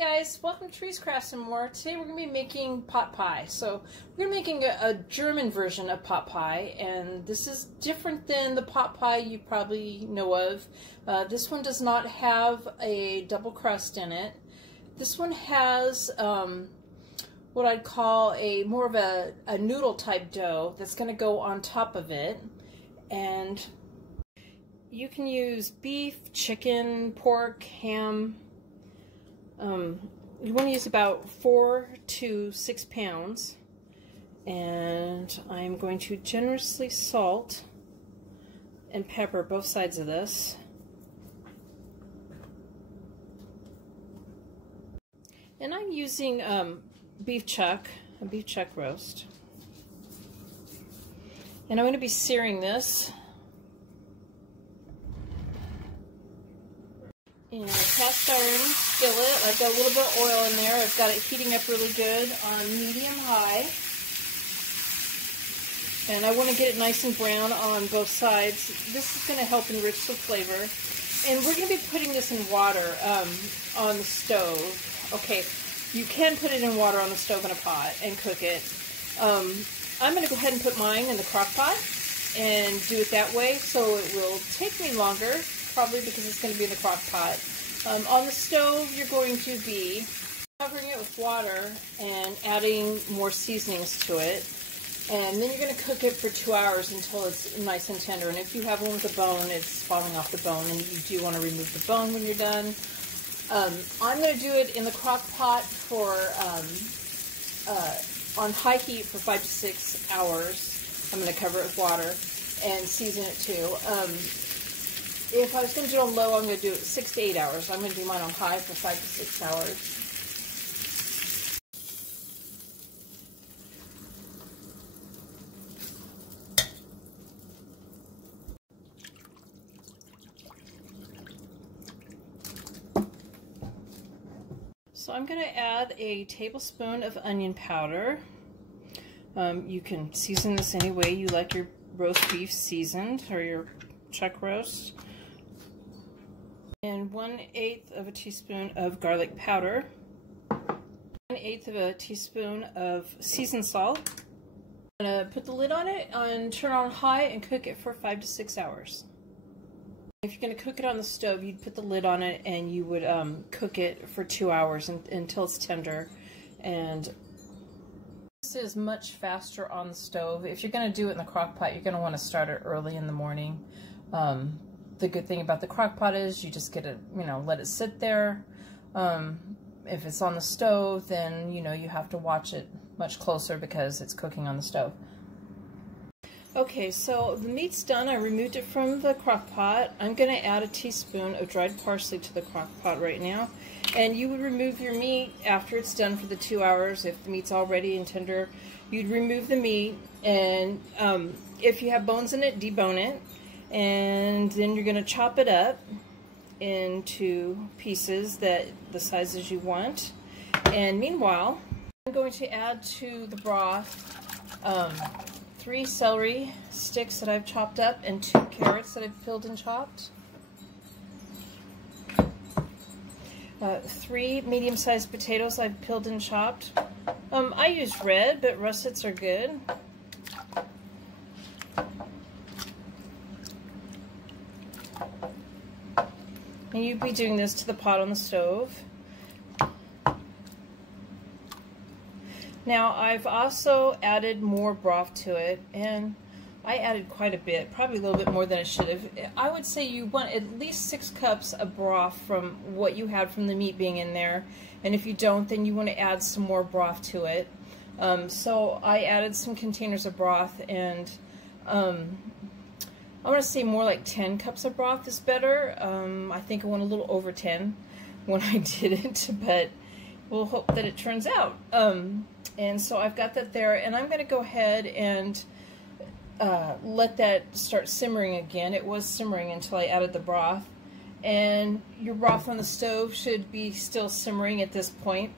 Hey guys, welcome to Trees, Crafts and More. Today we're going to be making pot pie. So we're going to be making a German version of pot pie, and this is different than the pot pie you probably know of. This one does not have a double crust in it. This one has what I'd call more of a noodle type dough that's going to go on top of it. And you can use beef, chicken, pork, ham. You want to use about 4 to 6 pounds, and I'm going to generously salt and pepper both sides of this. And I'm using a beef chuck roast, and I'm going to be searing this in a cast iron skillet. I've got a little bit of oil in there. I've got it heating up really good on medium-high. And I want to get it nice and brown on both sides. This is going to help enrich the flavor. And we're going to be putting this in water on the stove. Okay, you can put it in water on the stove in a pot and cook it. I'm going to go ahead and put mine in the crock pot and do it that way, so it will take me longer, probably because it's going to be in the crock pot. On the stove, you're going to be covering it with water and adding more seasonings to it. And then you're going to cook it for 2 hours until it's nice and tender. And if you have one with a bone, it's falling off the bone, and you do want to remove the bone when you're done. I'm going to do it in the crock pot for on high heat for 5 to 6 hours. I'm going to cover it with water and season it too. If I was going to do it on low, I'm going to do it 6 to 8 hours. I'm going to do mine on high for 5 to 6 hours. So I'm going to add a tablespoon of onion powder. You can season this any way you like your roast beef seasoned, or your chuck roast. And 1/8 of a teaspoon of garlic powder, 1/8 of a teaspoon of seasoned salt. I'm going to put the lid on it and turn on high and cook it for 5 to 6 hours. If you're going to cook it on the stove, you'd put the lid on it and you would cook it for 2 hours until it's tender. And this is much faster on the stove. If you're going to do it in the crock pot, you're going to want to start it early in the morning. The good thing about the crock pot is you just get it, let it sit there. If it's on the stove, then, you have to watch it much closer because it's cooking on the stove. Okay, so the meat's done. I removed it from the crock pot. I'm going to add a teaspoon of dried parsley to the crock pot right now. And you would remove your meat after it's done for the 2 hours. If the meat's all ready and tender, you'd remove the meat. And if you have bones in it, debone it. And then you're going to chop it up into pieces that the sizes you want. And meanwhile, I'm going to add to the broth 3 celery sticks that I've chopped up and 2 carrots that I've peeled and chopped. 3 medium-sized potatoes I've peeled and chopped. I use red, but russets are good. And you'd be doing this to the pot on the stove. Now I've also added more broth to it, and I added quite a bit, probably a little bit more than I should have. I would say you want at least 6 cups of broth from what you had from the meat being in there, and if you don't, then you want to add some more broth to it. So I added some containers of broth, and I want to say more like 10 cups of broth is better. I think I went a little over 10 when I did it, but we'll hope that it turns out. And so I've got that there, and I'm going to go ahead and let that start simmering again. It was simmering until I added the broth. And your broth on the stove should be still simmering at this point.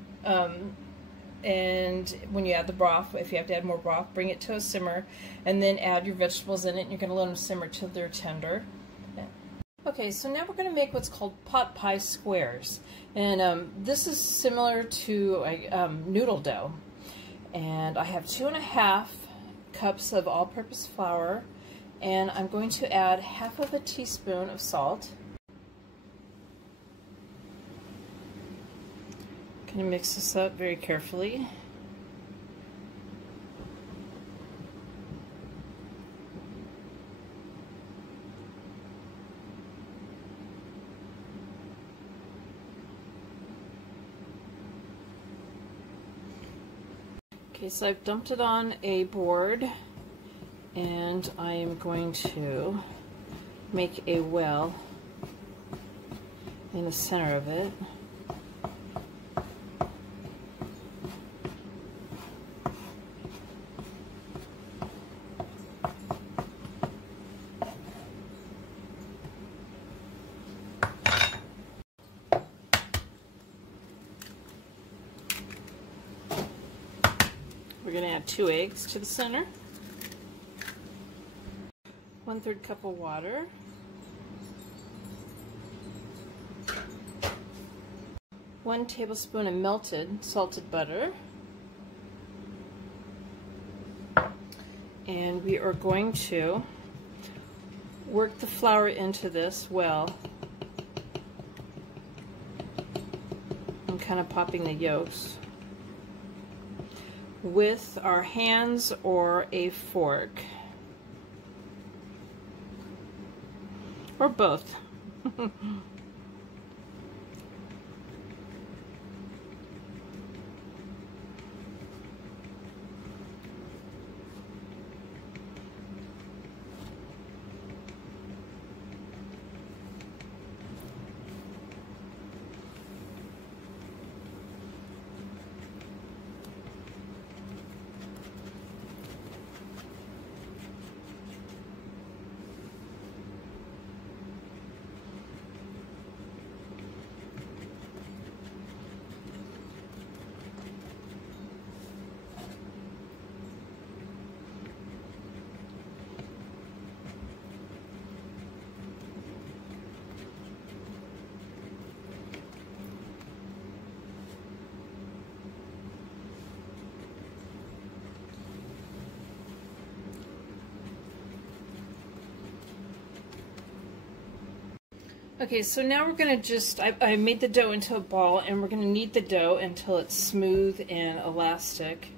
And when you add the broth, if you have to add more broth, bring it to a simmer, and then add your vegetables in it, and you're going to let them simmer till they're tender. Okay, so now we're going to make what's called pot pie squares. And this is similar to noodle dough. And I have 2½ cups of all-purpose flour, and I'm going to add ½ a teaspoon of salt. Going to mix this up very carefully. Okay, so I've dumped it on a board, and I am going to make a well in the center of it. We're going to add 2 eggs to the center, 1/3 cup of water, 1 tablespoon of melted salted butter, and we are going to work the flour into this well. I'm kind of popping the yolks with our hands or a fork, or both. Okay, so now we're going to I made the dough into a ball, and we're going to knead the dough until it's smooth and elastic.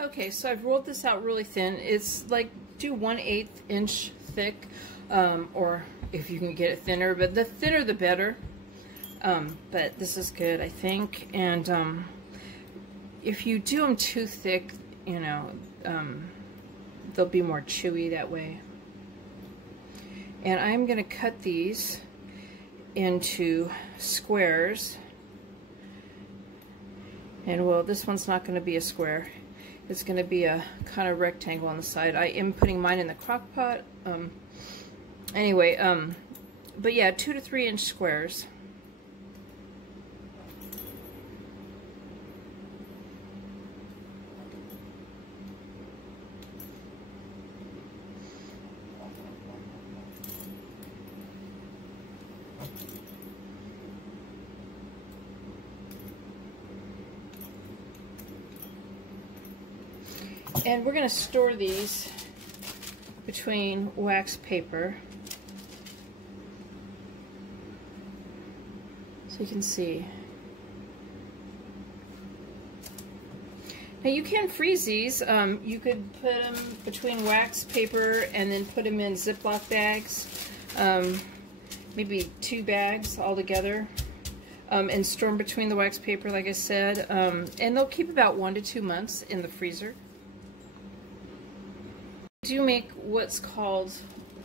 Okay, so I've rolled this out really thin. It's like do 1/8 inch thick, or if you can get it thinner, but the thinner the better. But this is good, I think. And if you do them too thick, you know, they'll be more chewy that way. And I'm going to cut these into squares. And well, this one's not going to be a square. It's going to be a kind of rectangle on the side. I am putting mine in the crock pot. Anyway, but yeah, 2 to 3 inch squares. And we're going to store these between wax paper, so you can see. Now you can freeze these. You could put them between wax paper and then put them in Ziploc bags, maybe 2 bags all together, and store them between the wax paper, like I said. And they'll keep about 1 to 2 months in the freezer. I do make what's called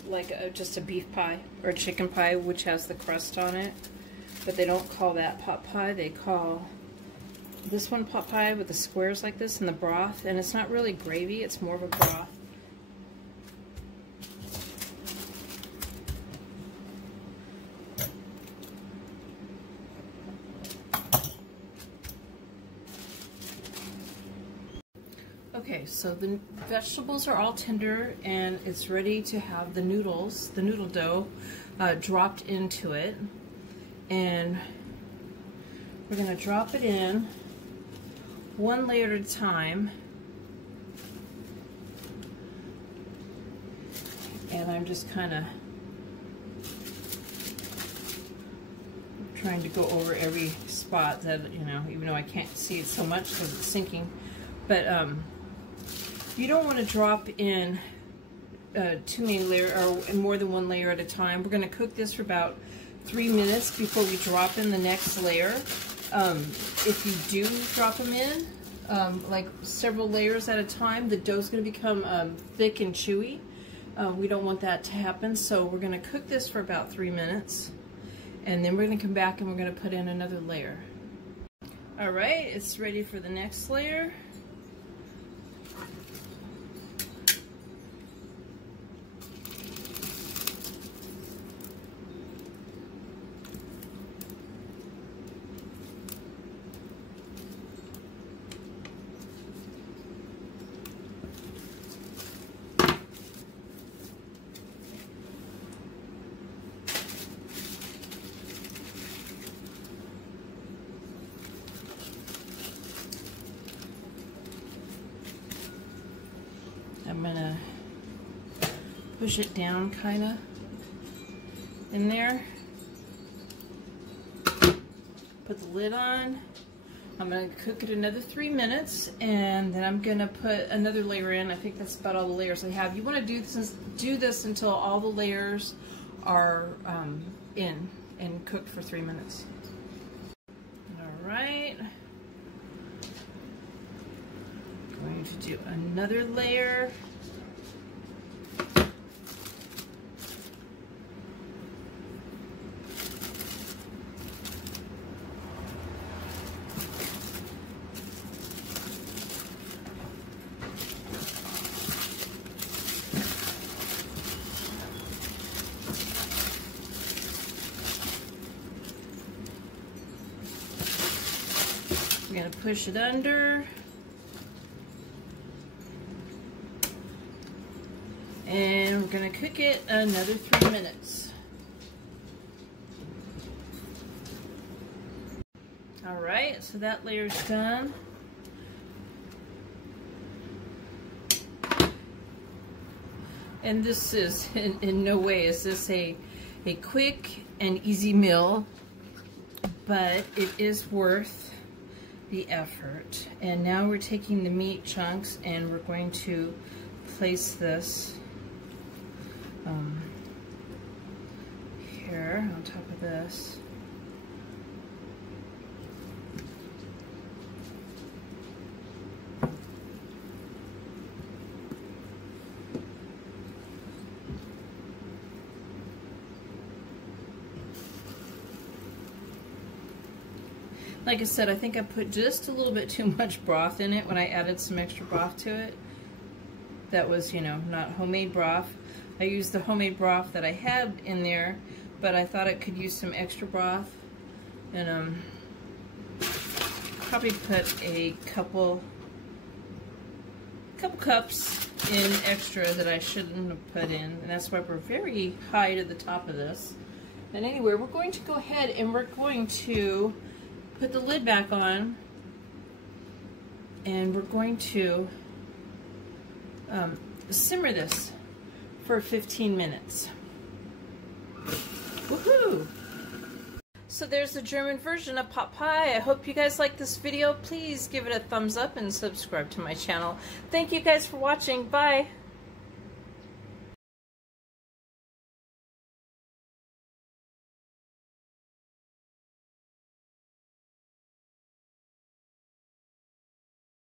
like just a beef pie or a chicken pie, which has the crust on it. But they don't call that pot pie. They call this one pot pie with the squares like this and the broth. And it's not really gravy. It's more of a broth. Okay, so the vegetables are all tender and it's ready to have the noodles, the noodle dough, dropped into it. And we're going to drop it in one layer at a time. And I'm just kind of trying to go over every spot that, you know, even though I can't see it so much because it's sinking. But you don't want to drop in too many layers or more than one layer at a time. We're going to cook this for about 3 minutes before we drop in the next layer. If you do drop them in like several layers at a time, the dough's going to become thick and chewy. We don't want that to happen, so we're going to cook this for about 3 minutes, and then we're going to come back and we're going to put in another layer. All right, it's ready for the next layer. I'm gonna push it down kind of in there. Put the lid on. I'm gonna cook it another 3 minutes, and then I'm gonna put another layer in. I think that's about all the layers I have. You want to do this until all the layers are in and cooked for 3 minutes. All right. Going to do another layer. We're going to push it under. And we're going to cook it another 3 minutes. All right, so that layer's done. And this is, in no way is this a quick and easy meal, but it is worth the effort. And now we're taking the meat chunks and we're going to place this here on top of this. Like I said, I think I put just a little bit too much broth in it when I added some extra broth to it. That was, you know, not homemade broth. I used the homemade broth that I had in there, but I thought it could use some extra broth. And probably put a couple cups in extra that I shouldn't have put in. And that's why we're very high to the top of this. And anyway, we're going to go ahead and we're going to put the lid back on, and we're going to simmer this for 15 minutes. Woohoo! So there's the German version of pot pie. I hope you guys like this video. Please give it a thumbs up and subscribe to my channel. Thank you guys for watching. Bye!